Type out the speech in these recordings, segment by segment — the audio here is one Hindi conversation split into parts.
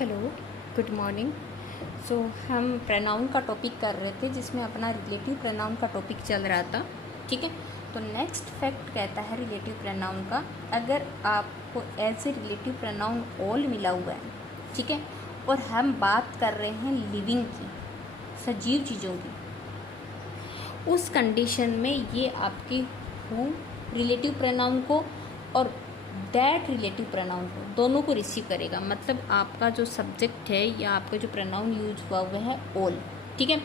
Hello, good morning. सो हम प्रोनाउन का टॉपिक कर रहे थे जिसमें अपना रिलेटिव प्रोनाउन का टॉपिक चल रहा था। ठीक है, तो नेक्स्ट फैक्ट कहता है रिलेटिव प्रोनाउन का, अगर आपको as a relative pronoun all मिला हुआ है, ठीक है, और हम बात कर रहे हैं लिविंग की, सजीव चीज़ों की, उस कंडीशन में ये आपके हु रिलेटिव प्रोनाउन को और दैट रिलेटिव प्रोनाउन को दोनों को रिसीव करेगा। मतलब आपका जो सब्जेक्ट है या आपका जो प्रोनाउन यूज हुआ हुआ है ऑल, ठीक है,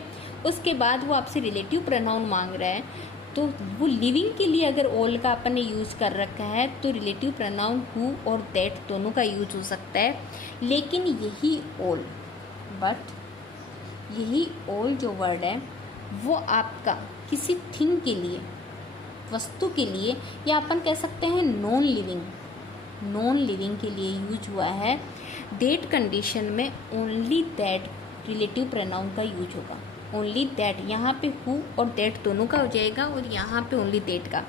उसके बाद वो आपसे रिलेटिव प्रोनाउन मांग रहा है, तो वो लिविंग के लिए अगर ऑल का अपन ने यूज़ कर रखा है तो रिलेटिव प्रोनाउन हु और दैट दोनों का यूज हो सकता है। लेकिन यही ऑल, बट यही ऑल जो वर्ड है वो आपका किसी थिंग के लिए, वस्तु के लिए, या अपन कह सकते हैं नॉन लिविंग के लिए यूज हुआ है। दैट कंडीशन में ओनली दैट रिलेटिव प्रोनाउन का यूज होगा। ओनली दैट, यहाँ पे हु और दैट दोनों का हो जाएगा और यहाँ पे ओनली दैट का।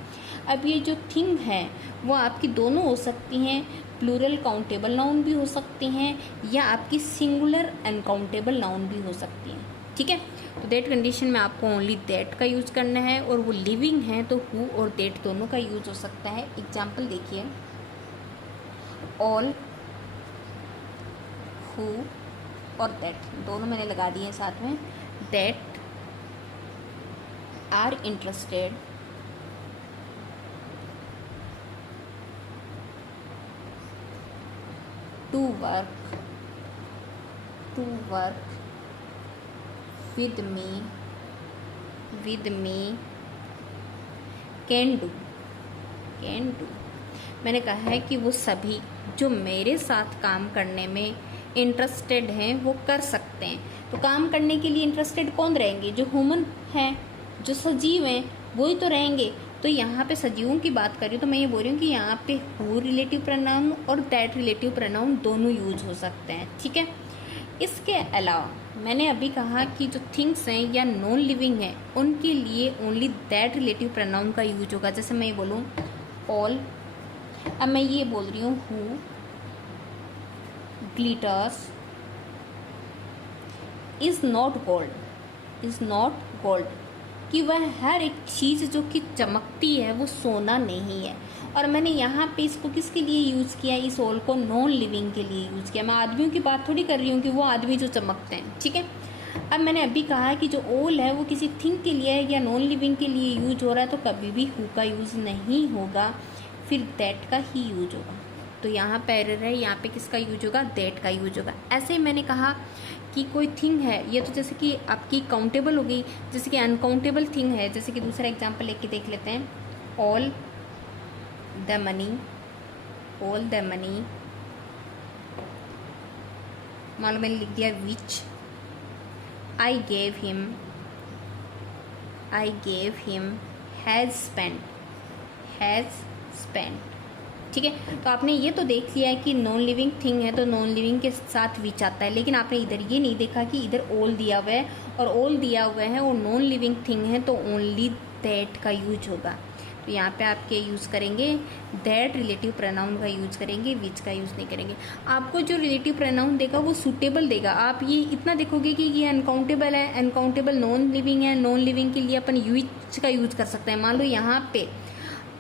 अब ये जो थिंग है वो आपकी दोनों हो सकती हैं, प्लूरल काउंटेबल नाउन भी हो सकती हैं या आपकी सिंगुलर अनकाउंटेबल नाउन भी हो सकती हैं। ठीक है, तो दैट कंडीशन में आपको ओनली दैट का यूज़ करना है, और वो लिविंग है तो हु और दैट दोनों का यूज हो सकता है। एग्जाम्पल देखिए, ऑल, हु और दैट दोनों मैंने लगा दिए हैं साथ में। That are interested to work with me can do. मैंने कहा है कि वो सभी जो मेरे साथ काम करने में इंटरेस्टेड हैं वो कर सकते हैं। तो काम करने के लिए इंटरेस्टेड कौन रहेंगे? जो ह्यूमन हैं, जो सजीव हैं, वही तो रहेंगे। तो यहाँ पे सजीवों की बात करें तो मैं ये बोल रही हूँ कि यहाँ पे हु रिलेटिव प्रोनाउन और दैट रिलेटिव प्रोनाउन दोनों यूज हो सकते हैं। ठीक है, इसके अलावा मैंने अभी कहा कि जो थिंग्स हैं या नॉन लिविंग हैं उनके लिए ओनली दैट रिलेटिव प्रोनाउन का यूज होगा। जैसे मैं ये बोलूँ ऑल, अब मैं ये बोल रही हूँ who glitters is not gold, कि वह हर एक चीज़ जो कि चमकती है वो सोना नहीं है। और मैंने यहाँ पे इसको किसके लिए यूज़ किया? इस ऑल को नॉन लिविंग के लिए यूज़ किया। मैं आदमियों की बात थोड़ी कर रही हूँ कि वो आदमी जो चमकते हैं। ठीक है, अब मैंने अभी कहा कि जो ऑल है वो किसी थिंग के लिए या नॉन लिविंग के लिए यूज हो रहा है, तो कभी भी हु का यूज़ नहीं होगा, फिर दैट का ही यूज होगा। तो यहाँ पे एरर है, यहाँ पे किसका यूज होगा? दैट का यूज होगा। ऐसे ही मैंने कहा कि कोई थिंग है, ये तो जैसे कि आपकी काउंटेबल हो गई, जैसे कि अनकाउंटेबल थिंग है। जैसे कि दूसरा एग्जांपल लेके देख लेते हैं, ऑल द मनी, मान लो मैंने लिख दिया which I gave him has spent. ठीक है, तो आपने ये तो देख लिया है कि नॉन लिविंग थिंग है तो नॉन लिविंग के साथ विच आता है, लेकिन आपने इधर ये नहीं देखा कि इधर ऑल दिया हुआ है और ऑल दिया हुआ है और नॉन लिविंग थिंग है तो ओनली दैट का यूज होगा। तो यहाँ पे आप क्या यूज़ करेंगे? दैट रिलेटिव प्रोनाउन का यूज़ करेंगे, विच का यूज़ नहीं करेंगे। आपको जो रिलेटिव प्रोनाउन देगा वो सूटेबल देगा। आप ये इतना देखोगे कि ये अनकाउंटेबल है, अनकाउंटेबल नॉन लिविंग है, नॉन लिविंग के लिए अपन विच का यूज़ कर सकते हैं। मान लो यहाँ पे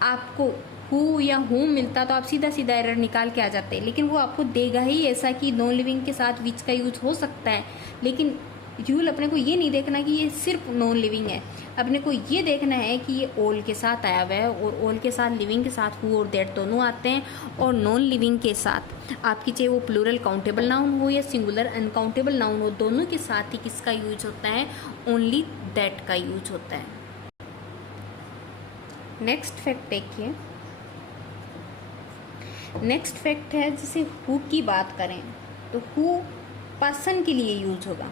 आपको हु या हूम मिलता तो आप सीधा एरर निकाल के आ जाते, लेकिन वो आपको देगा ही ऐसा कि नॉन लिविंग के साथ विच का यूज हो सकता है। लेकिन यूल अपने को ये नहीं देखना कि ये सिर्फ नॉन लिविंग है, अपने को ये देखना है कि ये ऑल के साथ आया हुआ है, और ऑल के साथ लिविंग के साथ हु और दैट दोनों आते हैं, और नॉन लिविंग के साथ आपकी चाहे वो प्लूरल काउंटेबल नाउन हो या सिंगुलर अनकाउंटेबल नाउन हो, दोनों के साथ ही किसका यूज होता है? ओनली दैट का यूज होता है। नेक्स्ट फैक्ट देखिए, नेक्स्ट फैक्ट है, जैसे हु की बात करें तो हु पर्सन के लिए यूज होगा।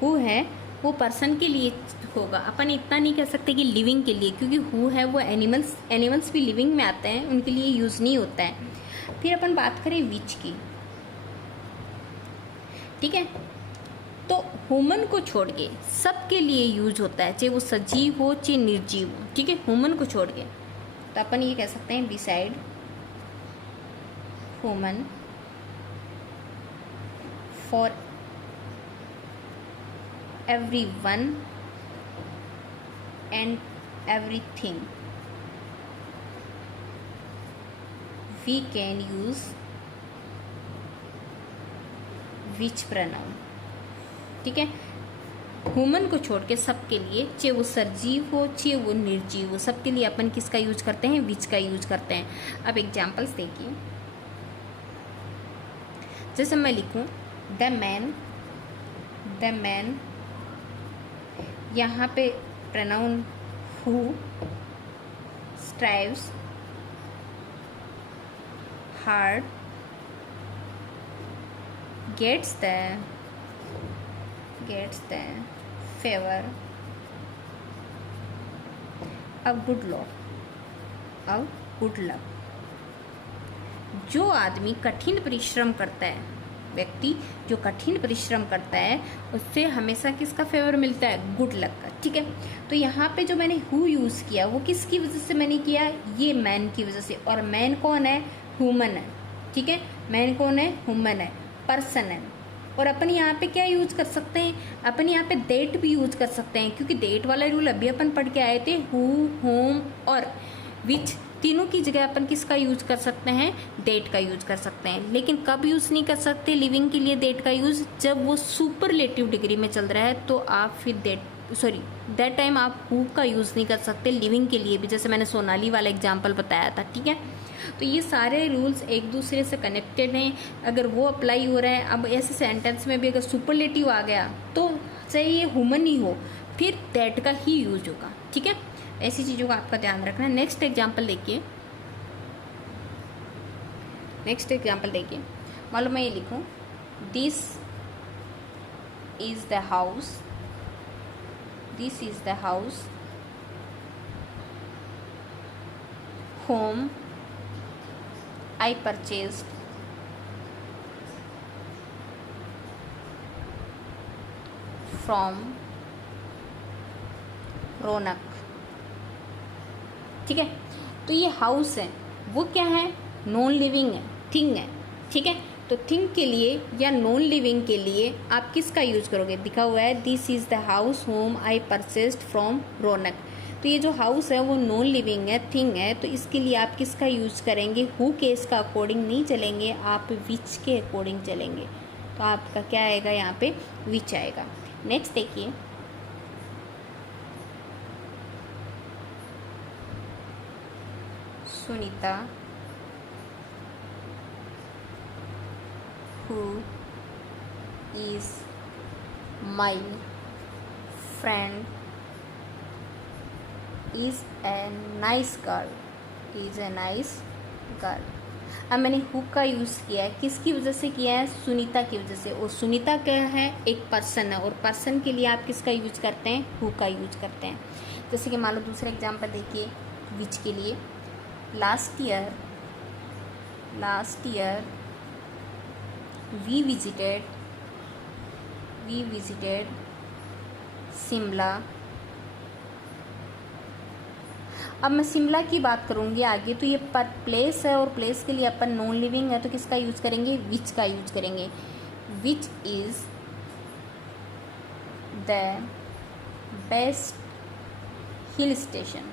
हु है वो पर्सन के लिए होगा। अपन इतना नहीं कह सकते कि लिविंग के लिए, क्योंकि हु है वो एनिमल्स भी लिविंग में आते हैं, उनके लिए यूज नहीं होता है। फिर अपन बात करें विच की, ठीक है, तो ह्यूमन को छोड़ के सबके लिए यूज होता है, चाहे वो सजीव हो चाहे निर्जीव हो। ठीक है, ह्यूमन को छोड़ के तो अपन ये कह सकते हैं beside human for everyone and everything we can use which pronoun। ठीक है, ह्यूमन को छोड़ के सबके लिए, चाहे वो सरजीव हो चाहे वो निर्जीव हो, सबके लिए अपन किसका यूज करते हैं, विच का यूज करते हैं। अब एग्जाम्पल्स देखिए, जैसे मैं लिखूं द मैन, यहाँ पे pronoun who, strives hard, gets the favour a good luck. जो आदमी कठिन परिश्रम करता है, व्यक्ति जो कठिन परिश्रम करता है, उससे हमेशा किसका फेवर मिलता है, गुड लक का। ठीक है, तो यहाँ पे जो मैंने हु यूज़ किया वो किसकी वजह से मैंने किया, ये मैन की वजह से। और मैन कौन है, ह्यूमन है। ठीक है, मैन कौन है, ह्यूमन है, पर्सन है। और अपन यहाँ पे क्या यूज कर सकते हैं, अपन यहाँ पे डेट भी यूज कर सकते हैं, क्योंकि डेट वाला रूल अभी अपन पढ़ के आए थे। हु, होम और विच, तीनों की जगह अपन किसका यूज कर सकते हैं, डेट का यूज कर सकते हैं। लेकिन कब यूज नहीं कर सकते लिविंग के लिए डेट का यूज, जब वो सुपरलेटिव डिग्री में चल रहा है, तो आप फिर दैट टाइम आप हु का यूज नहीं कर सकते लिविंग के लिए भी, जैसे मैंने सोनाली वाला एग्जाम्पल बताया था। ठीक है, तो ये सारे रूल्स एक दूसरे से कनेक्टेड हैं, अगर वो अप्लाई हो रहा है। अब ऐसे सेंटेंस में भी अगर सुपरलेटिव आ गया तो चाहे ये ह्यूमन ही हो, फिर दैट का ही यूज होगा। ठीक है, ऐसी चीज़ों का आपका ध्यान रखना है। नेक्स्ट एग्जाम्पल देखिए, मान लो मैं ये लिखूं this is the house home I purchased from रौनक। ठीक है, तो ये हाउस है, वो क्या है, नॉन लिविंग है, थिंग है। ठीक है, तो थिंग के लिए या नॉन लिविंग के लिए आप किसका यूज करोगे, दिखा हुआ है this is the house home I purchased from Raunak. तो ये जो हाउस है वो नॉन लिविंग है, थिंग है, तो इसके लिए आप किसका यूज करेंगे, हु के इसका अकॉर्डिंग नहीं चलेंगे, आप विच के अकॉर्डिंग चलेंगे। तो आपका क्या आएगा, यहाँ पे विच आएगा। नेक्स्ट देखिए, Sunita who is my friend is a nice girl। अब मैंने हु का यूज़ किया है, किसकी वजह से किया है, सुनीता की वजह से। और सुनीता क्या है, एक पर्सन है, और पर्सन के लिए आप किसका यूज करते हैं, हु का यूज करते हैं। जैसे कि मान लो दूसरा एग्जांपल देखिए, विच के लिए last year we visited Shimla. अब मैं शिमला की बात करूँगी आगे, तो ये पर प्लेस है, और प्लेस के लिए अपन नॉन लिविंग है, तो किसका यूज करेंगे, विच का यूज करेंगे। Which is the best hill station.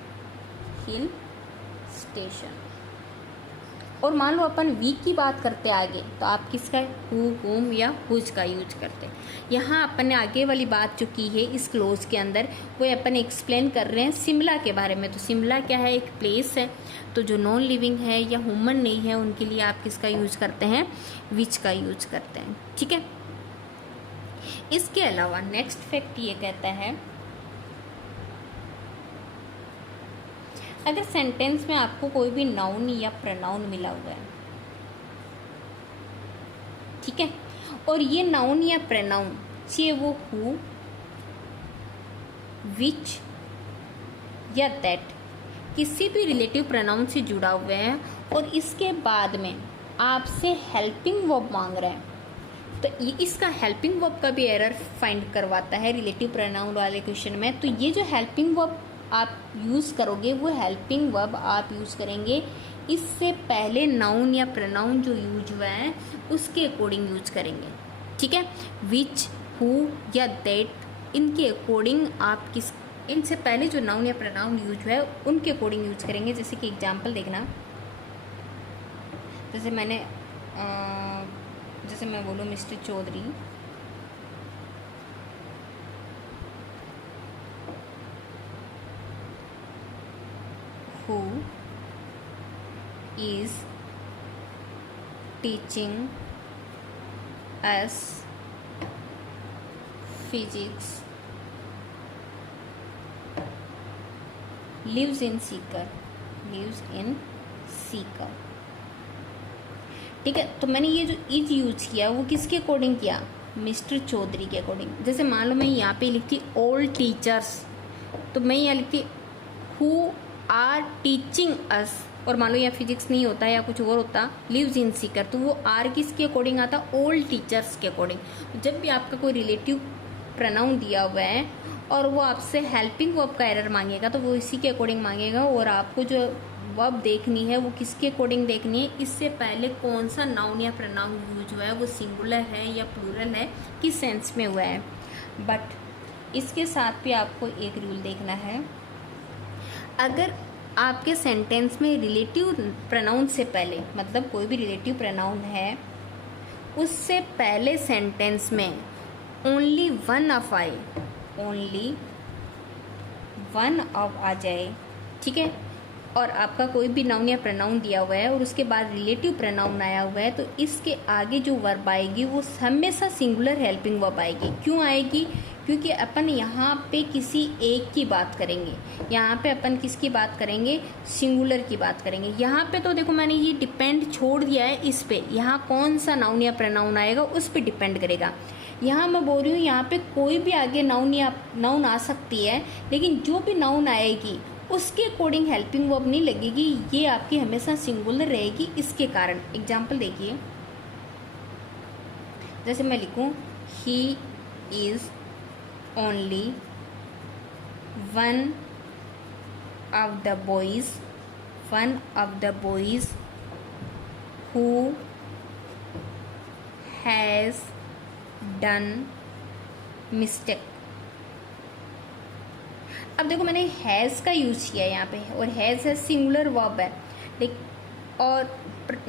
और मान लो अपन वी की बात करते आगे, तो आप किसका, हु, होम या हुज का यूज करते हैं। यहाँ अपन ने आगे वाली बात जो की है इस क्लोज के अंदर, वो अपन एक्सप्लेन कर रहे हैं शिमला के बारे में। तो शिमला क्या है, एक प्लेस है, तो जो नॉन लिविंग है या ह्यूमन नहीं है, उनके लिए आप किसका यूज करते हैं, विच का यूज करते हैं। ठीक है, इसके अलावा नेक्स्ट फैक्ट ये कहता है, अगर सेंटेंस में आपको कोई भी नाउन या प्रोनाउन मिला हुआ है, ठीक है, और ये नाउन या प्रोनाउन चाहे वो हु, विच या दैट किसी भी रिलेटिव प्रोनाउन से जुड़ा हुआ है, और इसके बाद में आपसे हेल्पिंग वर्ब मांग रहा है, तो ये इसका हेल्पिंग वर्ब का भी एरर फाइंड करवाता है रिलेटिव प्रोनाउन वाले क्वेश्चन में। तो ये जो हेल्पिंग वर्ब आप यूज़ करोगे, वो हेल्पिंग वर्ब आप यूज़ करेंगे इससे पहले नाउन या प्रोनाउन जो यूज हुआ है उसके अकॉर्डिंग यूज करेंगे। ठीक है। विच, हु या दैट, इनके अकॉर्डिंग आप किस, इनसे पहले जो नाउन या प्रोनाउन यूज है उनके अकॉर्डिंग यूज करेंगे। जैसे कि एग्जांपल देखना, जैसे मैं बोलूँ mister Chaudhary, who is teaching us physics, lives in Sikar, ठीक है। तो मैंने ये जो इज यूज किया वो किसके अकॉर्डिंग किया, मिस्टर चौधरी के अकॉर्डिंग। जैसे मान लो मैं यहाँ पे लिखती ऑल टीचर्स, तो मैं यहाँ लिखती हु आर टीचिंग अस, और मान लो यहाँ फिजिक्स नहीं होता या कुछ और होता, लिव्स इन सीकर, तो वो आर किसके अकॉर्डिंग आता, ऑल टीचर्स के अकॉर्डिंग। जब भी आपका कोई रिलेटिव प्रोनाउन दिया हुआ है और वो आपसे हेल्पिंग वर्ब का एरर मांगेगा तो वो इसी के अकॉर्डिंग मांगेगा, और आपको जो वर्ब देखनी है वो किसके अकॉर्डिंग देखनी है, इससे पहले कौन सा नाउन या प्रोनाउन यूज हुआ है, वो सिंगुलर है या प्लूरल है, किस सेंस में हुआ है। बट इसके साथ भी आपको एक रूल देखना है, अगर आपके सेंटेंस में रिलेटिव प्रोनाउन से पहले, मतलब कोई भी रिलेटिव प्रोनाउन है उससे पहले सेंटेंस में ओनली वन ऑफ आ जाए, ठीक है, और आपका कोई भी नाउन या प्रोनाउन दिया हुआ है और उसके बाद रिलेटिव प्रोनाउन आया हुआ है, तो इसके आगे जो वर्ब आएगी वो हमेशा सिंगुलर हेल्पिंग वर्ब आएगी। क्यों आएगी, क्योंकि अपन यहाँ पे किसी एक की बात करेंगे, यहाँ पे अपन किसकी बात करेंगे, सिंगुलर की बात करेंगे। यहाँ पे तो देखो मैंने ये डिपेंड छोड़ दिया है इस पे, यहाँ कौन सा नाउन या प्रोनाउन आएगा उस पे डिपेंड करेगा। यहाँ मैं बोल रही हूँ यहाँ पे कोई भी आगे नाउन आ सकती है, लेकिन जो भी नाउन आएगी उसके अकॉर्डिंग हेल्पिंग वर्ब नहीं लगेगी, ये आपकी हमेशा सिंगुलर रहेगी। इसके कारण एग्जाम्पल देखिए, जैसे मैं लिखूँ he is only one of the boys who has done mistake. अब देखो मैंने हैज़ का यूज़ किया है यहाँ पे, और हैज़ है सिंगुलर वर्ब है, और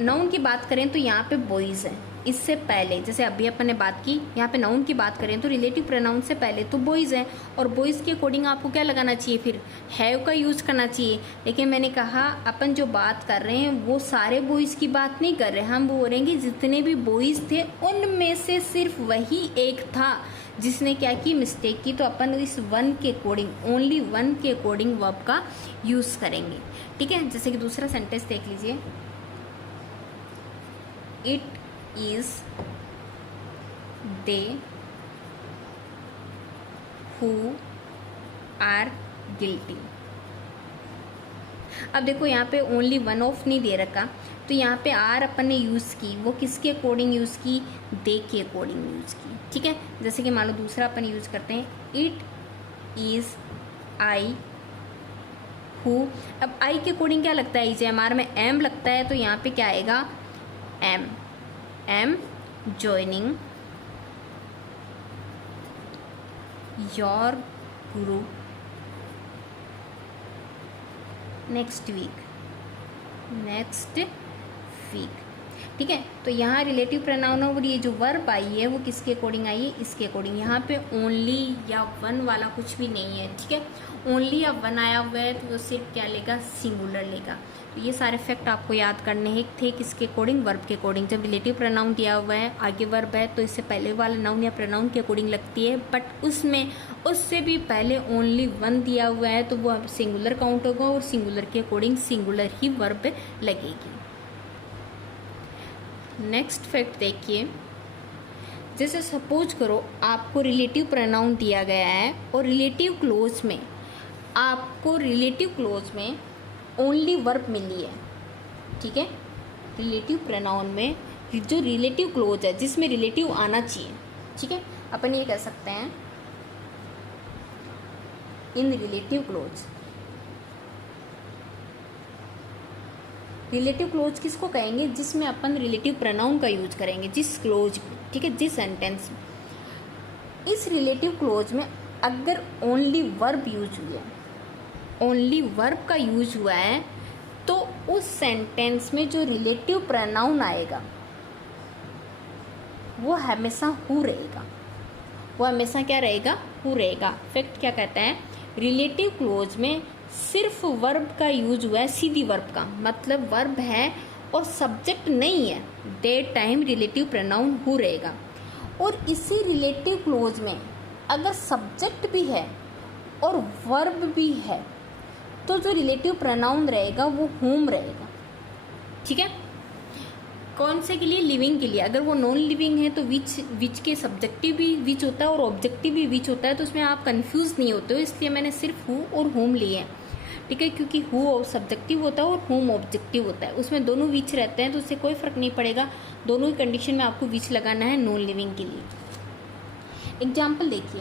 नाउन की बात करें तो यहाँ पे बॉयज़ है। इससे पहले जैसे अभी अपन ने बात की, यहाँ पे नाउन की बात करें तो रिलेटिव प्रोनाउन से पहले तो बॉयज़ है, और बॉयज़ के अकॉर्डिंग आपको क्या लगाना चाहिए, फिर हैव का यूज़ करना चाहिए। लेकिन मैंने कहा अपन जो बात कर रहे हैं वो सारे बॉयज़ की बात नहीं कर रहे, हम बोल रहे हैं कि जितने भी बॉयज़ थे उनमें से सिर्फ वही एक था जिसने क्या की, मिस्टेक की। तो अपन इस वन के अकॉर्डिंग, ओनली वन के अकॉर्डिंग वर्ब का यूज़ करेंगे, ठीक है। जैसे कि दूसरा सेंटेंस देख लीजिए, it is they who are guilty. अब देखो यहाँ पे ओनली वन ऑफ नहीं दे रखा, तो यहाँ पे आर अपन ने यूज़ की, वो किसके अकॉर्डिंग यूज़ की, दे के अकॉर्डिंग यूज़ की, ठीक है। जैसे कि मान लो दूसरा अपन यूज़ करते हैं, इट इज़ आई हु। अब आई के अकॉर्डिंग क्या लगता है, इज एम आर में एम लगता है, तो यहाँ पे क्या आएगा, M joining your group next week, ठीक है। तो यहाँ रिलेटिव प्रोनाउन और ये जो वर्ब आई है वो किसके अकॉर्डिंग आई है, इसके अकॉर्डिंग। यहाँ पे ओनली या वन वाला कुछ भी नहीं है, ठीक है। ओनली या वन आया हुआ है तो वो सिर्फ क्या लेगा, सिंगुलर लेगा। तो ये सारे फैक्ट आपको याद करने थे, किसके अकॉर्डिंग, वर्ब के अकॉर्डिंग। जब रिलेटिव प्रोनाउन दिया हुआ है, आगे वर्ब है, तो इससे पहले वाला नाउन या प्रोनाउन के अकॉर्डिंग लगती है, बट उसमें उससे भी पहले ओनली वन दिया हुआ है तो वो सिंगुलर काउंट होगा, और सिंगुलर के अकॉर्डिंग सिंगुलर ही वर्ब लगेगी। नेक्स्ट फैक्ट देखिए, जैसे सपोज करो आपको रिलेटिव प्रोनाउन दिया गया है और रिलेटिव क्लोज में आपको ओनली वर्ब मिली है, ठीक है। रिलेटिव प्रोनाउन में जो रिलेटिव क्लोज है जिसमें रिलेटिव आना चाहिए, ठीक है, अपन ये कह सकते हैं इन रिलेटिव क्लोज रिलेटिव क्लोज किसको कहेंगे? जिसमें अपन रिलेटिव प्रोनाउन का यूज करेंगे, जिस क्लोज में, ठीक है, जिस सेंटेंस में। इस रिलेटिव क्लोज में अगर ओनली वर्ब यूज हुआ है, ओनली वर्ब का यूज हुआ है, तो उस सेंटेंस में जो रिलेटिव प्रोनाउन आएगा वो हमेशा हु रहेगा। वो हमेशा क्या रहेगा? हु रहेगा। फैक्ट क्या कहता है? रिलेटिव क्लोज में सिर्फ वर्ब का यूज हुआ है, सीधी वर्ब का, मतलब वर्ब है और सब्जेक्ट नहीं है, that time relative pronoun who रहेगा। और इसी रिलेटिव क्लोज में अगर सब्जेक्ट भी है और वर्ब भी है, तो जो रिलेटिव प्रोनाउन रहेगा वो हुम रहेगा। ठीक है, कौन से के लिए? लिविंग के लिए। अगर वो नॉन लिविंग है तो विच के सब्जेक्टिव भी विच होता है और ऑब्जेक्टिव भी विच होता है, तो उसमें आप कंफ्यूज नहीं होते हो। इसलिए मैंने सिर्फ हु और होम लिए हैं, ठीक है, क्योंकि हु सब्जेक्टिव होता है और होम ऑब्जेक्टिव होता है, उसमें दोनों विच रहते हैं, तो उससे कोई फर्क नहीं पड़ेगा। दोनों ही कंडीशन में आपको विच लगाना है नॉन लिविंग के लिए। एग्जाम्पल देखिए,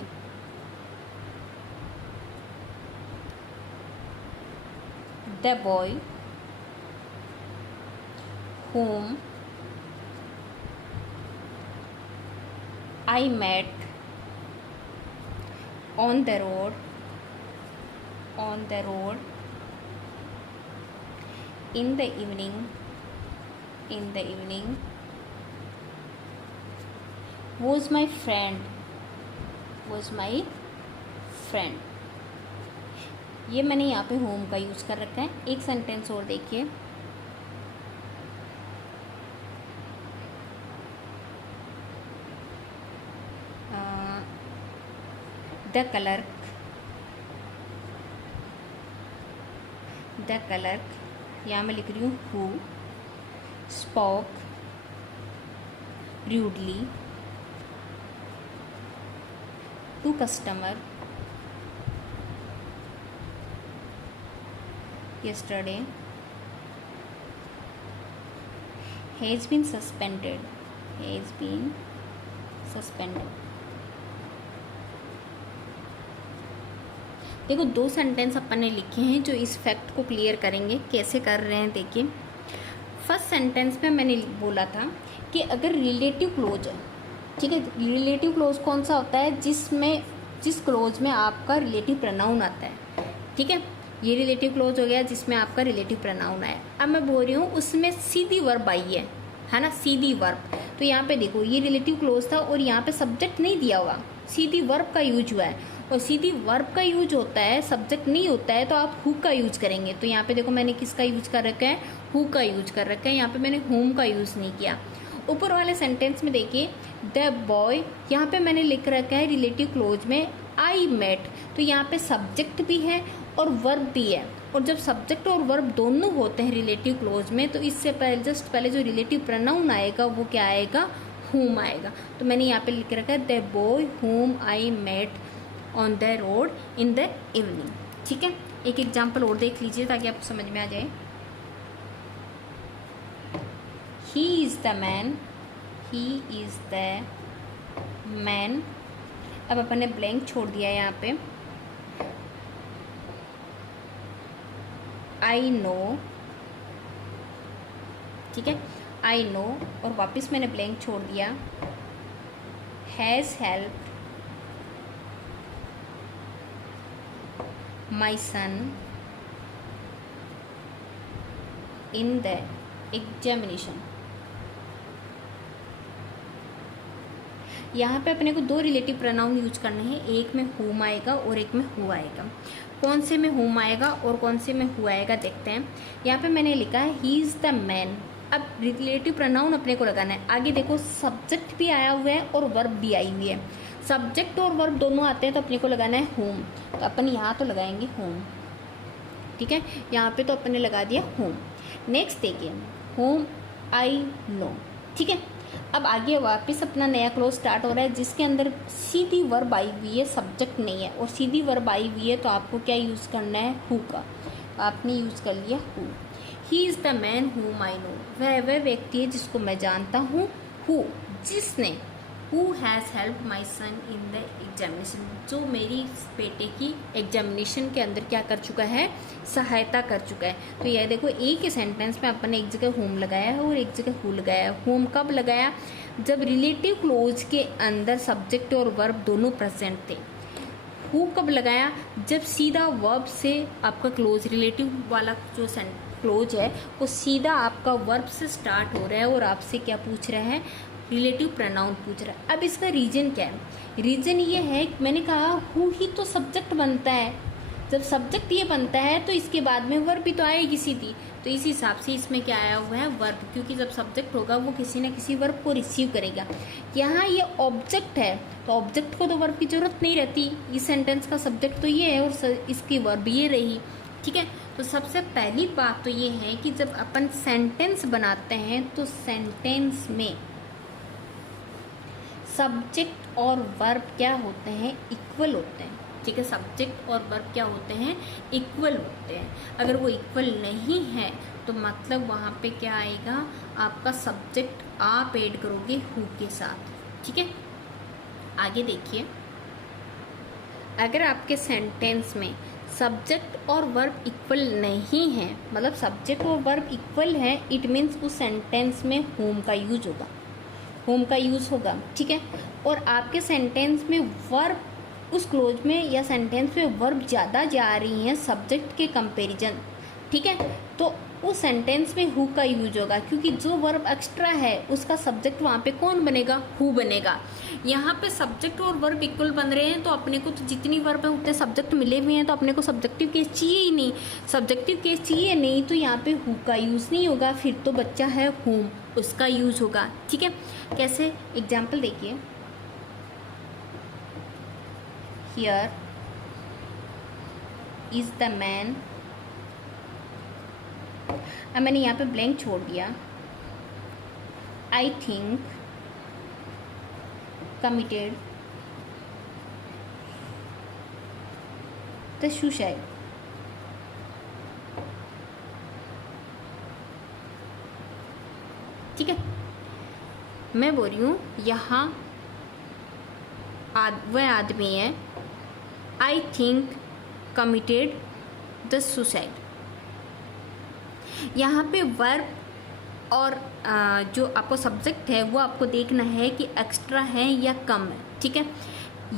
the boy whom I met on the road in the evening was my friend। ये मैंने यहाँ पे होम का यूज़ कर रखा है। एक सेंटेंस और देखिए, द क्लर्क, यहाँ मैं लिख रही हूँ who spoke rudely to customer yesterday, has been suspended। देखो, दो सेंटेंस अपन ने लिखे हैं जो इस फैक्ट को क्लियर करेंगे। कैसे कर रहे हैं देखिए। फर्स्ट सेंटेंस में मैंने बोला था कि अगर रिलेटिव क्लोज है, ठीक है, रिलेटिव क्लोज कौन सा होता है? जिस क्लोज में आपका रिलेटिव प्रोनाउन आता है, ठीक है, ये रिलेटिव क्लोज हो गया जिसमें आपका रिलेटिव प्रोनाउन आया। अब मैं बोल रही हूँ उसमें सीधी वर्ब आई है ना, सीधी वर्ब। तो यहाँ पे देखो, ये रिलेटिव क्लोज था और यहाँ पे सब्जेक्ट नहीं दिया हुआ, सीधी वर्ब का यूज हुआ है। और सीधी वर्ब का यूज होता है, सब्जेक्ट नहीं होता है, तो आप हु का यूज करेंगे। तो यहाँ पे देखो, मैंने किसका यूज कर रखा है? हु का यूज कर रखा है। यहाँ पे मैंने होम का यूज नहीं किया। ऊपर वाले सेंटेंस में देखिए, द बॉय, यहाँ पे मैंने लिख रखा है रिलेटिव क्लोज में आई मेट। तो यहाँ पे सब्जेक्ट भी है और वर्ब भी है, और जब सब्जेक्ट और वर्ब दोनों होते हैं रिलेटिव क्लोज में, तो इससे पहले जस्ट पहले जो रिलेटिव प्रोनाउन आएगा वो क्या आएगा? हुम आएगा। तो मैंने यहाँ पे लिख रखा है the boy whom I met on the road in the evening. ठीक है, एक एग्जाम्पल और देख लीजिए ताकि आपको समझ में आ जाए। He is the man. अब अपन ने ब्लैंक छोड़ दिया है यहाँ पे। आई नो, ठीक है, आई नो, और वापस मैंने ब्लैंक छोड़ दिया। Has help my son in the examination. यहाँ पे अपने को दो रिलेटिव प्रोनाउन यूज करने हैं, एक में हुम आएगा और एक में हु आएगा। कौन से में हुम आएगा और कौन से में हु आएगा देखते हैं। यहाँ पे मैंने लिखा है ही इज़ द मैन। अब रिलेटिव प्रोनाउन अपने को लगाना है। आगे देखो, सब्जेक्ट भी आया हुआ है और वर्ब भी आई हुई है। सब्जेक्ट और वर्ब दोनों आते हैं तो अपने को लगाना है होम। तो अपन यहाँ तो लगाएंगे होम, ठीक है, यहाँ पे तो अपन ने लगा दिया होम। नेक्स्ट देखिए, होम आई नो, ठीक है। अब आगे वापस अपना नया क्लोज स्टार्ट हो रहा है जिसके अंदर सीधी वर्ब आई हुई है, सब्जेक्ट नहीं है, और सीधी वर्ब आई हुई है तो आपको क्या यूज़ करना है? हु का। आपने यूज़ कर लिया who. He is the man हुम आई नो। वह व्यक्ति है जिसको मैं जानता हूँ। हु, जिसने, who has help my son in the examination, जो मेरी बेटे की एग्जामिनेशन के अंदर क्या कर चुका है, सहायता कर चुका है। तो यह देखो एक ही सेंटेंस में अपन ने एक जगह होम लगाया है और एक जगह हु लगाया है। होम कब लगाया, जब रिलेटिव क्लोज के अंदर सब्जेक्ट और वर्ब दोनों प्रेजेंट थे। हु कब लगाया, जब सीधा वर्ब से आपका क्लोज रिलेटिव वाला जो क्लोज है वो सीधा आपका वर्ब से स्टार्ट हो रहा है और आपसे क्या पूछ रहा है, रिलेटिव प्रोनाउन पूछ रहा है। अब इसका रीजन क्या है, रीजन ये है, मैंने कहा हु ही तो सब्जेक्ट बनता है, जब सब्जेक्ट ये बनता है तो इसके बाद में वर्ब भी तो आएगी सीधी, तो इस हिसाब से इसमें क्या आया हुआ है, वर्ब, क्योंकि जब सब्जेक्ट होगा वो किसी न किसी वर्ब को रिसीव करेगा। यहाँ ये ऑब्जेक्ट है तो ऑब्जेक्ट को तो वर्ब की जरूरत नहीं रहती, इस सेंटेंस का सब्जेक्ट तो ये है और इसकी वर्ब ये रही, ठीक है। तो सबसे पहली बात तो ये है कि जब अपन सेंटेंस बनाते हैं तो सेंटेंस में सब्जेक्ट और वर्ब क्या होते हैं, इक्वल होते हैं, ठीक है। सब्जेक्ट और वर्ब क्या होते हैं, इक्वल होते हैं। अगर वो इक्वल नहीं है तो मतलब वहाँ पे क्या आएगा, आपका सब्जेक्ट आप ऐड करोगे हु के साथ, ठीक है। आगे देखिए, अगर आपके सेंटेंस में सब्जेक्ट और वर्ब इक्वल नहीं है, मतलब सब्जेक्ट और वर्ब इक्वल है, इट मीन्स उस सेंटेंस में होम का यूज होगा, होम का यूज़ होगा, ठीक है। और आपके सेंटेंस में वर्ब उस क्लोज में या सेंटेंस में वर्ब ज़्यादा जा रही हैं सब्जेक्ट के कंपैरिजन, ठीक है, तो उस सेंटेंस में हु का यूज होगा, क्योंकि जो वर्ब एक्स्ट्रा है उसका सब्जेक्ट वहाँ पे कौन बनेगा, हु बनेगा। यहाँ पे सब्जेक्ट और वर्ब इक्वल बन रहे हैं तो अपने को तो जितनी वर्ब है उतने सब्जेक्ट मिले हुए हैं, तो अपने को सब्जेक्टिव केस चाहिए ही नहीं, सब्जेक्टिव केस चाहिए नहीं तो यहाँ पे हु का यूज़ नहीं होगा, फिर तो बच्चा है होम, उसका यूज़ होगा, ठीक है। कैसे, एग्जाम्पल देखिए, हियर इज द मैन, अब मैंने यहाँ पे ब्लैंक छोड़ दिया, आई थिंक कमिटेड द सुसाइड, ठीक है। मैं बोल रही हूँ यहाँ वह आदमी है, आई थिंक कमिटेड द सुसाइड। यहाँ पे वर्ब और जो आपको सब्जेक्ट है वो आपको देखना है कि एक्स्ट्रा है या कम है, ठीक है।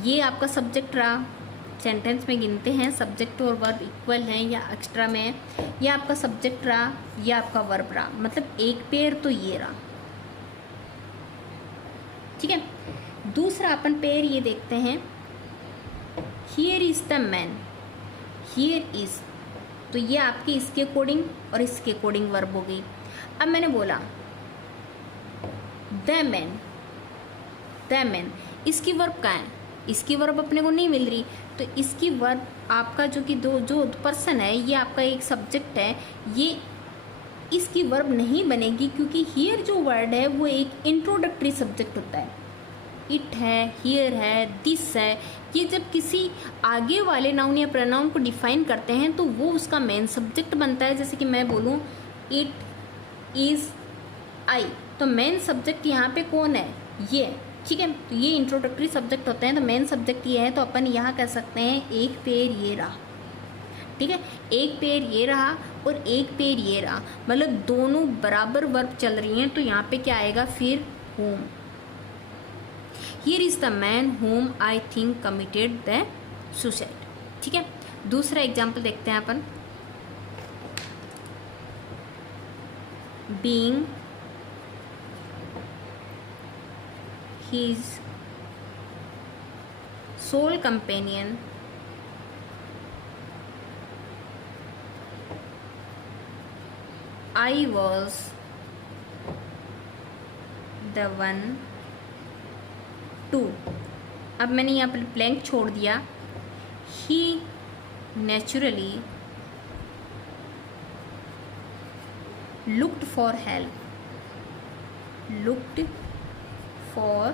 ये आपका सब्जेक्ट रहा, सेंटेंस में गिनते हैं सब्जेक्ट और वर्ब इक्वल हैं या एक्स्ट्रा में है, या आपका सब्जेक्ट रहा या आपका वर्ब रहा, मतलब एक पेयर तो ये रहा, ठीक है। दूसरा अपन पेयर ये देखते हैं, here is the man, here is, तो ये आपकी इसके अकॉर्डिंग और इसके अकॉर्डिंग वर्ब हो गई। अब मैंने बोला द मैन, द मैन, इसकी वर्ब कहाँ है, इसकी वर्ब अपने को नहीं मिल रही, तो इसकी वर्ब आपका जो कि जो पर्सन है ये आपका एक सब्जेक्ट है, ये इसकी वर्ब नहीं बनेगी, क्योंकि हियर जो वर्ड है वो एक इंट्रोडक्टरी सब्जेक्ट होता है, इट है, हियर है, दिस है, ये जब किसी आगे वाले नाउन या प्रोनाउन को डिफाइन करते हैं तो वो उसका मेन सब्जेक्ट बनता है। जैसे कि मैं बोलूँ इट इज़ आई, तो मेन सब्जेक्ट यहाँ पे कौन है, ये, ठीक है। तो ये इंट्रोडक्टरी सब्जेक्ट होते हैं, तो मेन सब्जेक्ट ये है, तो अपन यहाँ कह सकते हैं एक पेयर ये रहा, ठीक है, एक पेयर ये रहा और एक पेयर ये रहा, मतलब दोनों बराबर वर्ब चल रही हैं, तो यहाँ पे क्या आएगा फिर, home. Here is the man home I think committed the suicide, ठीक है। दूसरा एग्जाम्पल देखते हैं अपन, being his soul companion I was the one two, अब मैंने यहाँ पर ब्लैंक छोड़ दिया, he naturally looked for help, looked for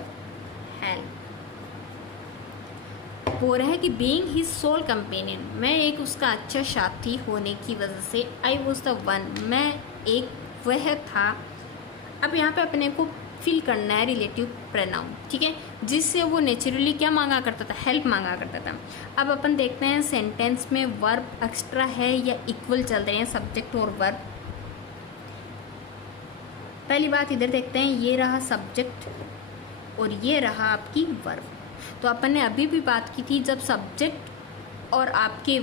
help, हो रहा है कि बीइंग हिज सोल कंपेनियन, मैं एक उसका अच्छा साथी होने की वजह से, आई वॉज द वन, मैं एक वह था। अब यहाँ पे अपने को फिल करना है रिलेटिव प्रोनाउन, ठीक है, जिससे वो नेचुरली क्या मांगा करता था, हेल्प मांगा करता था। अब अपन देखते हैं सेंटेंस में वर्ब एक्स्ट्रा है या इक्वल चल रहे हैं सब्जेक्ट और वर्ब। पहली बात इधर देखते हैं, ये रहा सब्जेक्ट और ये रहा आपकी वर्ब। तो अपन ने अभी भी बात की थी, जब सब्जेक्ट और आपके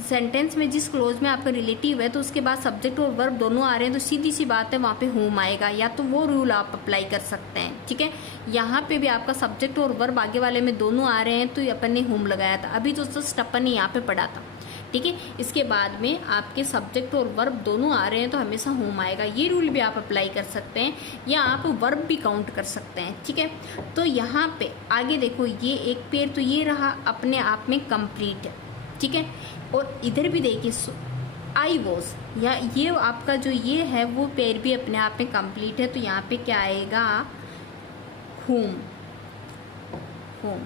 सेंटेंस में जिस क्लोज में आपका रिलेटिव है तो उसके बाद सब्जेक्ट और वर्ब दोनों आ रहे हैं, तो सीधी सी बात है वहाँ पे होम आएगा, या तो वो रूल आप अप्लाई कर सकते हैं, ठीक है। यहाँ पे भी आपका सब्जेक्ट और वर्ब आगे वाले में दोनों आ रहे हैं तो अपन ने होम लगाया था, अभी तो जस्ट अपन ने यहाँ पे पढ़ा था, ठीक है। इसके बाद में आपके सब्जेक्ट और वर्ब दोनों आ रहे हैं तो हमेशा होम आएगा, ये रूल भी आप अप्लाई कर सकते हैं, या आप वर्ब भी काउंट कर सकते हैं, ठीक है। तो यहाँ पे आगे देखो, ये एक पेयर तो ये रहा अपने आप में कंप्लीट है, ठीक है। और इधर भी देखिए आई वॉज, या ये आपका जो ये है वो पेयर भी अपने आप में कंप्लीट है, तो यहाँ पे क्या आएगा, होम, होम,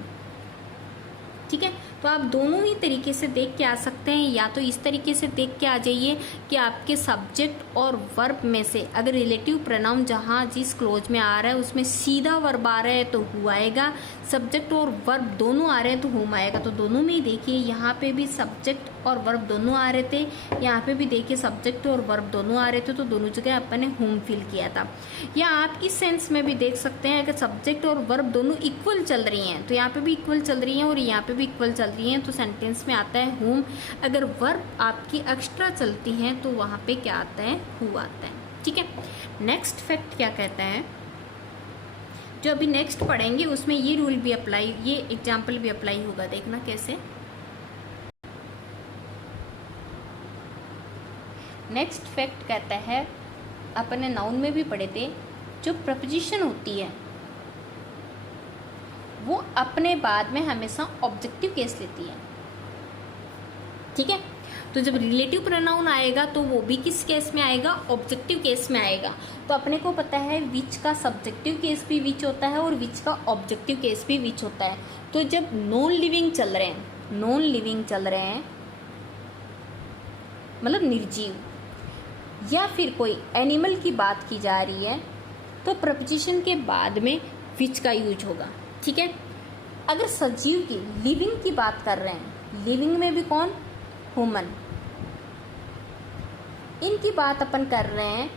ठीक है। तो आप दोनों ही तरीके से देख के आ सकते हैं, या तो इस तरीके से देख के आ जाइए कि आपके सब्जेक्ट और वर्ब में से अगर रिलेटिव प्रोनाउन जहाँ जिस क्लोज में आ रहा है उसमें सीधा वर्ब आ रहा है तो हु आएगा, सब्जेक्ट और वर्ब दोनों आ रहे हैं तो होम आएगा। तो दोनों में ही देखिए, यहाँ पे भी सब्जेक्ट और वर्ब दोनों आ रहे थे, यहाँ पे भी देखिए सब्जेक्ट और वर्ब दोनों आ रहे थे, तो दोनों जगह अपन ने होम फिल किया था। या आप इस सेंस में भी देख सकते हैं, अगर सब्जेक्ट और वर्ब दोनों इक्वल चल रही हैं तो यहाँ पे भी इक्वल चल रही हैं और यहाँ पे भी इक्वल चल रही हैं, तो सेंटेंस में आता है होम। अगर वर्ब आपकी एक्स्ट्रा चलती हैं तो वहाँ पे क्या आता है, हु आता है, ठीक है। नेक्स्ट फैक्ट क्या कहता है, जो अभी नेक्स्ट पढ़ेंगे उसमें ये रूल भी अप्लाई, ये एग्जाम्पल भी अप्लाई होगा, देखना कैसे। नेक्स्ट फैक्ट कहता है, अपन ने नाउन में भी पढ़े थे, जो प्रपोजिशन होती है वो अपने बाद में हमेशा ऑब्जेक्टिव केस लेती है, ठीक है। तो जब रिलेटिव प्रोनाउन आएगा तो वो भी किस केस में आएगा, ऑब्जेक्टिव केस में आएगा। तो अपने को पता है विच का सब्जेक्टिव केस भी विच होता है और विच का ऑब्जेक्टिव केस भी विच होता है। तो जब नॉन लिविंग चल रहे हैं, नॉन लिविंग चल रहे हैं मतलब निर्जीव, या फिर कोई एनिमल की बात की जा रही है तो प्रपोजिशन के बाद में विच का यूज होगा, ठीक है। अगर सजीव की लिविंग की बात कर रहे हैं, लिविंग में भी कौन, ह्यूमन, इनकी बात अपन कर रहे हैं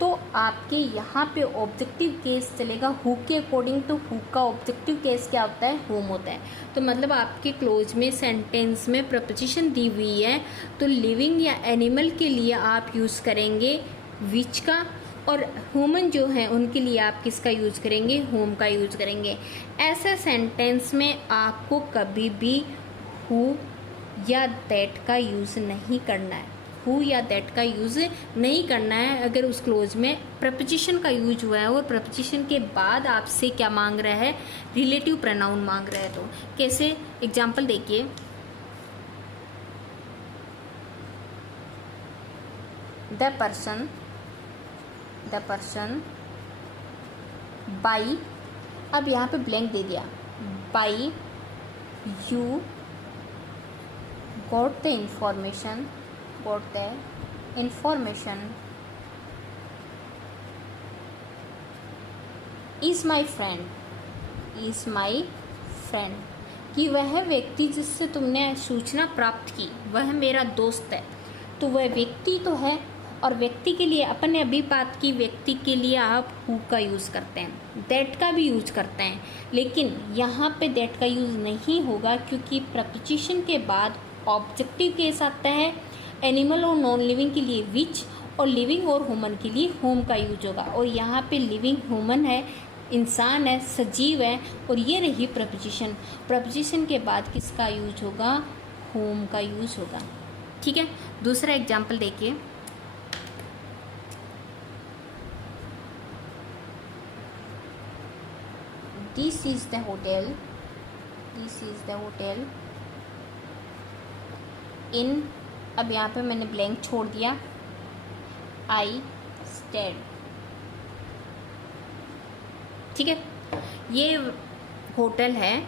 तो आपके यहाँ पे ऑब्जेक्टिव केस चलेगा हु के अकॉर्डिंग। तो हु का ऑब्जेक्टिव केस क्या होता है, होम होता है। तो मतलब आपके क्लोज में सेंटेंस में प्रपोजिशन दी हुई है तो लिविंग या एनिमल के लिए आप यूज़ करेंगे विच का, और ह्यूमन जो है उनके लिए आप किसका यूज़ करेंगे, होम का यूज़ करेंगे। ऐसे सेंटेंस में आपको कभी भी हु या दैट का यूज़ नहीं करना है, हु या दैट का यूज़ नहीं करना है अगर उस क्लोज में प्रपोजिशन का यूज हुआ है और प्रपोजिशन के बाद आपसे क्या मांग रहा है, रिलेटिव प्रोनाउन मांग रहा है। तो कैसे, एग्जाम्पल देखिए, द पर्सन बाई, अब यहाँ पे ब्लैंक दे दिया, by you got the information is my friend, कि वह व्यक्ति जिससे तुमने सूचना प्राप्त की वह मेरा दोस्त है। तो वह व्यक्ति तो है, और व्यक्ति के लिए अपन ने अभी बात की, व्यक्ति के लिए आप हु का यूज़ करते हैं, दैट का भी यूज करते हैं, लेकिन यहाँ पे दैट का यूज़ नहीं होगा क्योंकि प्रपोजिशन के बाद ऑब्जेक्टिव केस आता है। एनिमल और नॉन लिविंग के लिए विच, और लिविंग और ह्यूमन के लिए होम का यूज होगा। और यहाँ पे लिविंग ह्यूमन है, इंसान है, सजीव है, और ये रही प्रपोजिशन। प्रपोजिशन के बाद किसका यूज होगा, होम का यूज होगा, ठीक है। दूसरा एग्जाम्पल देखिए, this is the hotel in, अब यहाँ पे मैंने ब्लैंक छोड़ दिया, आई स्टेड, ठीक है। ये होटल है,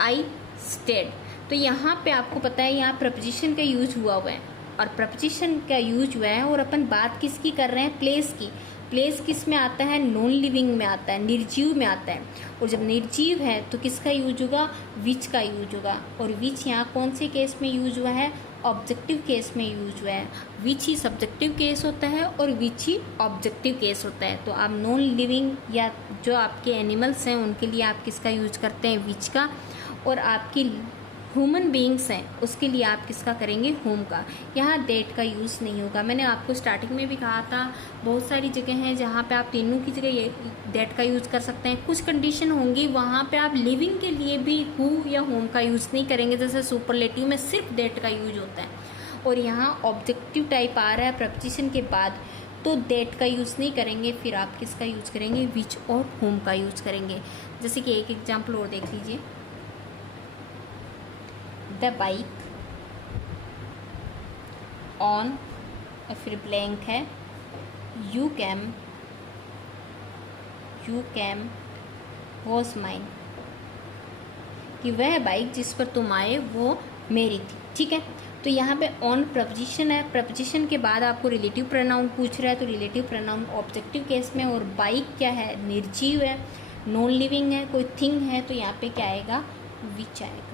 आई स्टेड। तो यहाँ पे आपको पता है यहाँ प्रपोजिशन का यूज हुआ है, और प्रपोजिशन का यूज हुआ है और अपन बात किसकी कर रहे हैं, प्लेस की। प्लेस किस में आता है, नॉन लिविंग में आता है, निर्जीव में आता है। और जब निर्जीव है तो किसका यूज होगा, विच का यूज होगा। और विच यहाँ कौन से केस में यूज हुआ है, ऑब्जेक्टिव केस में यूज हुआ है। विच ही सब्जेक्टिव केस होता है और विच ही ऑब्जेक्टिव केस होता है। तो आप नॉन लिविंग या जो आपके एनिमल्स हैं उनके लिए आप किसका यूज करते हैं, विच का। और आपकी ह्यूमन बीइंग्स हैं उसके लिए आप किसका करेंगे, होम का। यहाँ दैट का यूज़ नहीं होगा। मैंने आपको स्टार्टिंग में भी कहा था बहुत सारी जगह हैं जहाँ पे आप तीनों की जगह ये दैट का यूज़ कर सकते हैं। कुछ कंडीशन होंगी वहाँ पे आप लिविंग के लिए भी हु या होम का यूज़ नहीं करेंगे, जैसे सुपरलेटिव में सिर्फ दैट का यूज होता है। और यहाँ ऑब्जेक्टिव टाइप आ रहा है प्रपोजिशन के बाद, तो दैट का यूज़ नहीं करेंगे, फिर आप किसका यूज़ करेंगे, विच और होम का यूज़ करेंगे। जैसे कि एक एग्जाम्पल और देख लीजिए, द बाइक ऑन, फिर ब्लैंक है, यू कैम वॉज माइन, कि वह बाइक जिस पर तुम आए वो मेरी थी। ठीक है, तो यहाँ पे ऑन प्रपोजिशन है, प्रपोजिशन के बाद आपको रिलेटिव प्रोनाउन पूछ रहा है, तो रिलेटिव प्रोनाउन ऑब्जेक्टिव केस में। और बाइक क्या है, निर्जीव है, नॉन लिविंग है, कोई थिंग है, तो यहाँ पे क्या आएगा, विच आएगा।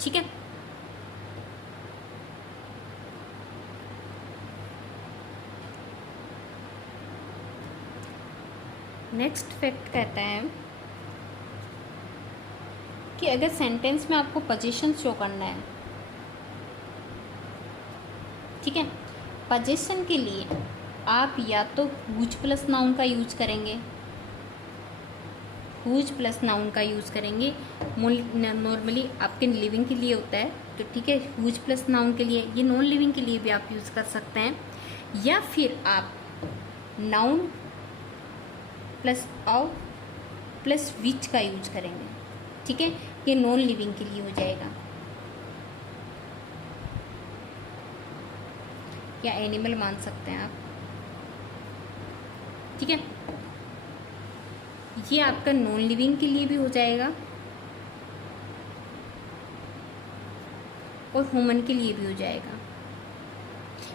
ठीक है, नेक्स्ट फैक्ट कहता है कि अगर सेंटेंस में आपको पोजीशन शो करना है, ठीक है, पोजीशन के लिए आप या तो हुज प्लस नाउन का यूज करेंगे, हुज प्लस नाउन का यूज़ करेंगे। नॉर्मली आपके लिविंग के लिए होता है, तो ठीक है, हुज प्लस नाउन के लिए, ये नॉन लिविंग के लिए भी आप यूज़ कर सकते हैं। या फिर आप noun plus of plus which का यूज करेंगे। ठीक है, ये नॉन लिविंग के लिए हो जाएगा। या एनिमल मान सकते हैं आप। ठीक है, ये आपका नॉन लिविंग के लिए भी हो जाएगा और ह्यूमन के लिए भी हो जाएगा।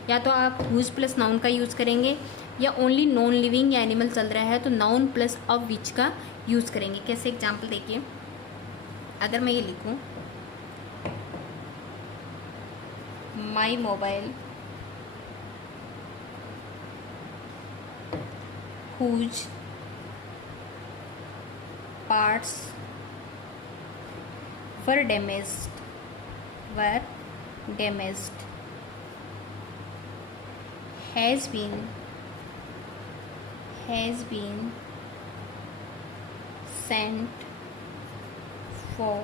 या तो आप हुज प्लस नाउन का यूज़ करेंगे, या ओनली नॉन लिविंग या एनिमल चल रहा है तो नाउन प्लस ऑफ विच का यूज़ करेंगे। कैसे, एग्जांपल देखिए, अगर मैं ये लिखूं, my mobile whose parts were damaged has been sent for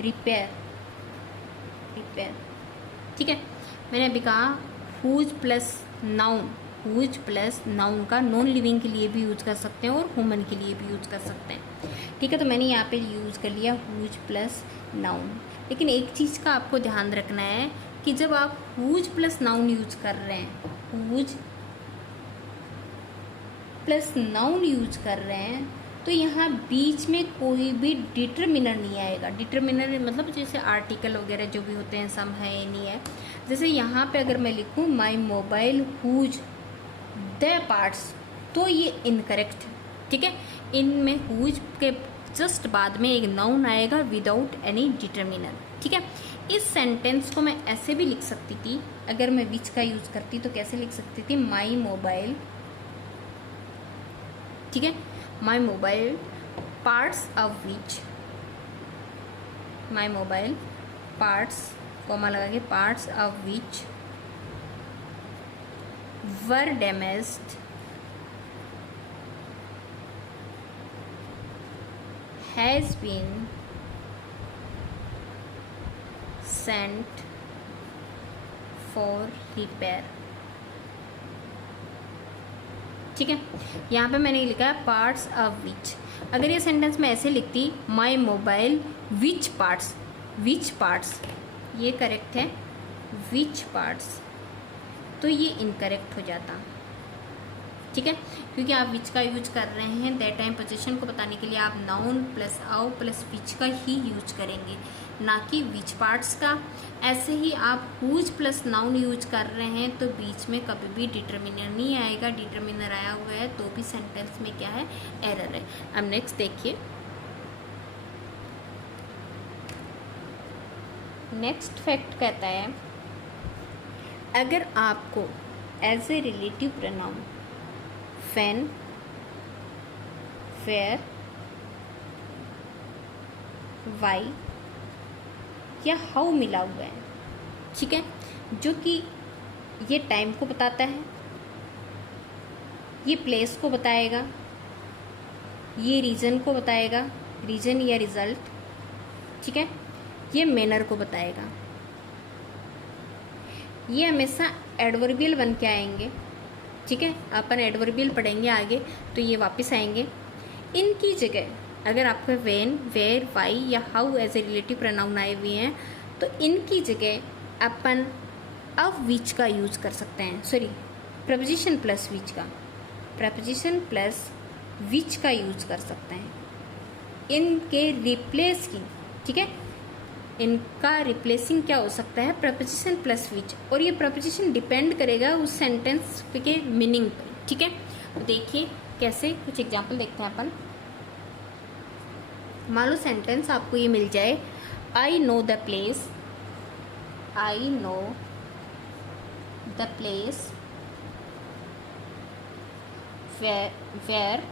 repair। ठीक है, मैंने अभी कहा whose plus noun, whose plus noun का नॉन लिविंग के लिए भी यूज कर सकते हैं और ह्यूमन के लिए भी यूज कर सकते हैं। ठीक है, तो मैंने यहाँ पे यूज़ कर लिया हुज प्लस नाउन। लेकिन एक चीज़ का आपको ध्यान रखना है कि जब आप हुज प्लस नाउन यूज कर रहे हैं, हुज प्लस नाउन यूज कर रहे हैं, तो यहाँ बीच में कोई भी डिटरमिनर नहीं आएगा। डिटरमिनर मतलब जैसे आर्टिकल वगैरह जो भी होते हैं, सम है नहीं है। जैसे यहाँ पे अगर मैं लिखूँ my mobile whose the parts, तो ये इनकरेक्ट है। ठीक है, इनमें हुज के जस्ट बाद में एक नाउन आएगा विदाउट एनी डिटरमिनर। ठीक है, इस सेंटेंस को मैं ऐसे भी लिख सकती थी, अगर मैं विच का यूज करती तो कैसे लिख सकती थी, माई मोबाइल, ठीक है, my mobile parts of which, my mobile parts, comma लगा के, parts of which were damaged has been sent for repair। ठीक है, यहाँ पे मैंने लिखा है पार्ट्स ऑफ विच। अगर ये सेंटेंस मैं ऐसे लिखती, my mobile which parts, which parts ये करेक्ट है, विच पार्ट्स तो ये इनकरेक्ट हो जाता। ठीक है, क्योंकि आप विच का यूज कर रहे हैं दैट टाइम पोजीशन को बताने के लिए आप नाउन प्लस आउ प्लस विच का ही यूज करेंगे, ना कि विच पार्ट्स का। ऐसे ही आप हुज प्लस नाउन यूज कर रहे हैं तो बीच में कभी भी डिटर्मिनर नहीं आएगा, डिटर्मिनर आया हुआ है तो भी सेंटेंस में क्या है, एरर है। अब नेक्स्ट देखिए, नेक्स्ट फैक्ट कहता है अगर आपको as a relative pronoun when, where, why या हाउ मिला हुआ है, ठीक है, जो कि ये टाइम को बताता है, ये प्लेस को बताएगा, ये रीजन को बताएगा, रीजन या रिजल्ट, ठीक है, ये मैनर को बताएगा, ये हमेशा एडवर्बियल बन के आएंगे, ठीक है, अपन एडवर्बियल पढ़ेंगे आगे तो ये वापस आएंगे। इनकी जगह अगर आपके व्हेन, वेयर, वाई या how as a relative pronoun आए हुए हैं तो इनकी जगह अपन अब विच का यूज कर सकते हैं, सॉरी प्रपोजिशन प्लस विच का, प्रपोजिशन प्लस विच का यूज कर सकते हैं इनके रिप्लेस की, ठीक है, इनका रिप्लेसिंग क्या हो सकता है, प्रपोजिशन प्लस विच, और ये प्रपोजिशन डिपेंड करेगा उस सेंटेंस के मीनिंग पर, ठीक है। तो देखिए कैसे, कुछ एग्जांपल देखते हैं अपन। मान लो सेंटेंस आपको ये मिल जाए, I know the place, I know the place where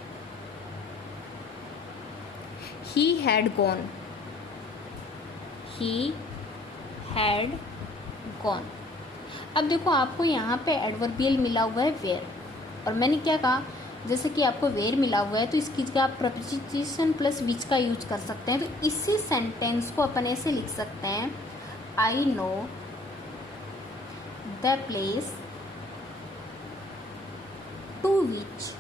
he had gone, he had gone. अब देखो आपको यहाँ पे एडवर्बियल मिला हुआ है वेयर, और मैंने क्या कहा, जैसे कि आपको वेयर मिला हुआ है तो इसकी जगह आप प्रपोजिशन प्लस विच का यूज कर सकते हैं। तो इसी सेंटेंस को अपन ऐसे लिख सकते हैं, I know the place to which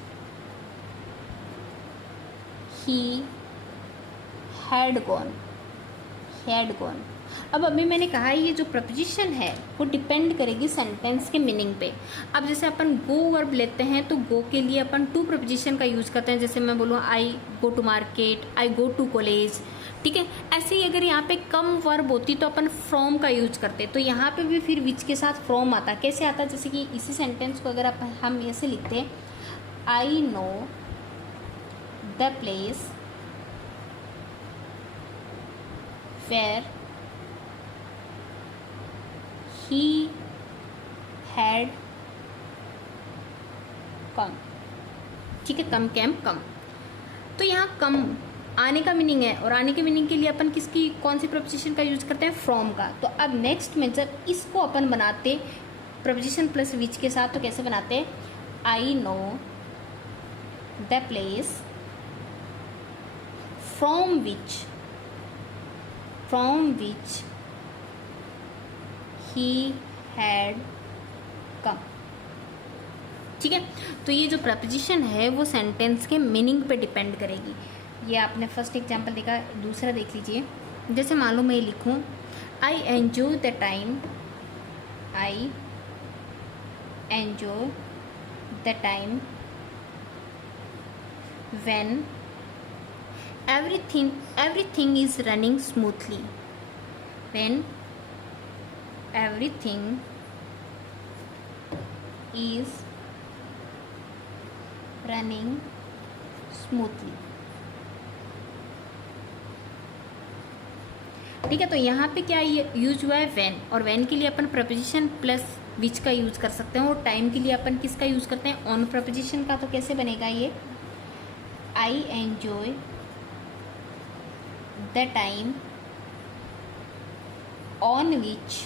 he had gone, had gone. अब अभी मैंने कहा ये जो प्रपोजिशन है वो डिपेंड करेगी सेंटेंस के मीनिंग पे। अब जैसे अपन गो वर्ब लेते हैं तो गो के लिए अपन टू प्रपोजिशन का यूज करते हैं, जैसे मैं बोलूँ I go to market, I go to college, ठीक है। ऐसे ही अगर यहाँ पे कम वर्ब होती तो अपन फ्रॉम का यूज करते, तो यहाँ पे भी फिर विच के साथ फ्रॉम आता। कैसे आता, जैसे कि इसी सेंटेंस को अगर हम ऐसे लिखते हैं, I know the place where he had come, ठीक है, कम कैम कम। तो यहाँ कम आने का मीनिंग है, और आने के मीनिंग के लिए अपन किसकी, कौन सी प्रपोजिशन का यूज करते हैं, फ्रॉम का। तो अब नेक्स्ट में जब इसको अपन बनाते प्रपोजिशन प्लस विच के साथ तो कैसे बनाते हैं, I know the place from which he had come, ठीक है। तो ये जो प्रपोजिशन है वो सेंटेंस के मीनिंग पे डिपेंड करेगी। ये आपने फर्स्ट एग्जांपल देखा, दूसरा देख लीजिए। जैसे मान लो मैं लिखूं, I enjoy the time, I enjoy the time when everything is running smoothly, when everything is running smoothly, ठीक है। तो यहाँ पे क्या यूज हुआ है, when, और when के लिए अपन प्रपोजिशन प्लस विच का यूज कर सकते हैं, और टाइम के लिए अपन किसका यूज करते हैं, ऑन प्रपोजिशन का। तो कैसे बनेगा ये, I enjoy the time on which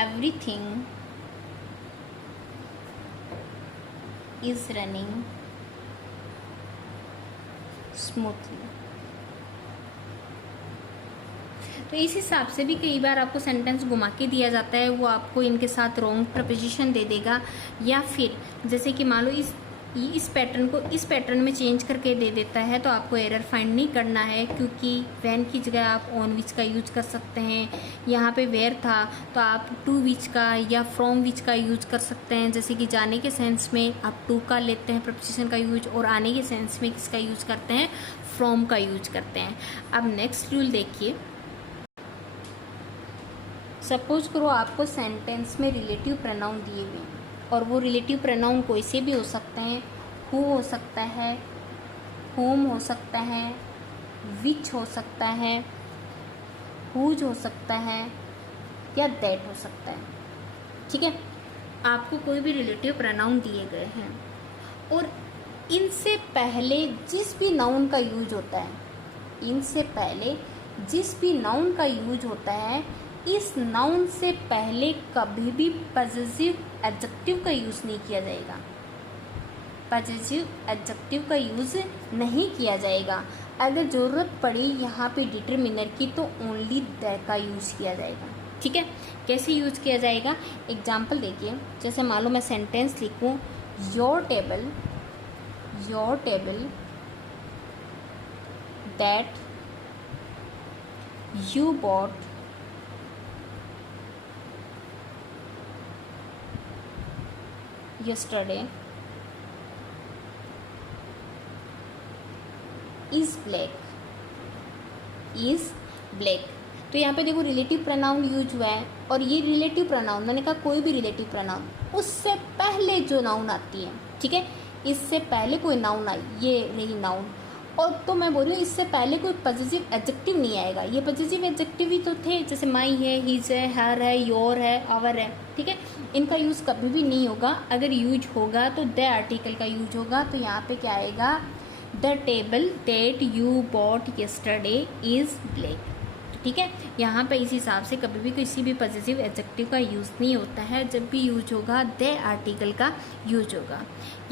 everything is running smoothly। तो इस हिसाब से भी कई बार आपको सेंटेंस घुमा के दिया जाता है, वो आपको इनके साथ रॉन्ग प्रपोजिशन दे देगा, या फिर जैसे कि मान लो इस पैटर्न को इस पैटर्न में चेंज करके दे देता है, तो आपको एरर फाइंड नहीं करना है, क्योंकि वैन की जगह आप ऑन विच का यूज कर सकते हैं। यहाँ पे वेयर था तो आप टू विच का या फ्रॉम विच का यूज कर सकते हैं। जैसे कि जाने के सेंस में आप टू का लेते हैं प्रपोजिशन का यूज, और आने के सेंस में किसका यूज करते हैं, फ्रॉम का यूज करते हैं। अब नेक्स्ट रूल देखिए, सपोज करो आपको सेंटेंस में रिलेटिव प्रोनाउन दिए हुए हैं, और वो रिलेटिव प्रोनाउन कोई से भी हो सकते हैं। हु हो सकता है, होम हो सकता है, विच हो सकता है, हुज हो सकता है, या दैट हो सकता है। ठीक है, आपको कोई भी रिलेटिव प्रोनाउन दिए गए हैं और इनसे पहले जिस भी नाउन का यूज होता है, इनसे पहले जिस भी नाउन का यूज होता है, इस नाउन से पहले कभी भी पॉजिटिव एडजेक्टिव का यूज़ नहीं किया जाएगा। पॉजिटिव एडजेक्टिव का यूज़ नहीं किया जाएगा। अगर ज़रूरत पड़ी यहाँ पे डिटरमिनर की, तो ओनली द का यूज़ किया जाएगा। ठीक है, कैसे यूज़ किया जाएगा, एग्जाम्पल देखिए। जैसे मान लो मैं सेंटेंस लिखूँ, your table that you bought yesterday is black। तो यहाँ पे देखो रिलेटिव प्रोनाउन यूज हुआ है, और ये रिलेटिव प्रोनाउन, मैंने कहा कोई भी रिलेटिव प्रोनाउन, उससे पहले जो नाउन आती है, ठीक है, इससे पहले कोई नाउन आई, ये रही नाउन। और तो मैं बोल रही हूँ इससे पहले कोई पॉजिटिव एडजेक्टिव नहीं आएगा। ये पॉजिटिव एडजेक्टिव ही तो थे, जैसे माई है, हिज है, हर है, योर है, आवर है। ठीक है, इनका यूज़ कभी भी नहीं होगा। अगर यूज होगा तो द आर्टिकल का यूज होगा। तो यहाँ पे क्या आएगा, the table that you bought yesterday is black. ठीक है, यहाँ पे इस हिसाब से कभी भी किसी भी पॉजिटिव एडजेक्टिव का यूज़ नहीं होता है। जब भी यूज होगा द आर्टिकल का यूज होगा।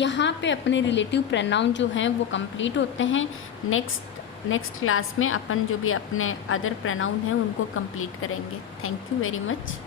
यहाँ पे अपने रिलेटिव प्रोनाउन जो हैं वो कंप्लीट होते हैं। नेक्स्ट क्लास में अपन जो भी अपने अदर प्रोनाउन हैं उनको कंप्लीट करेंगे। Thank you very much.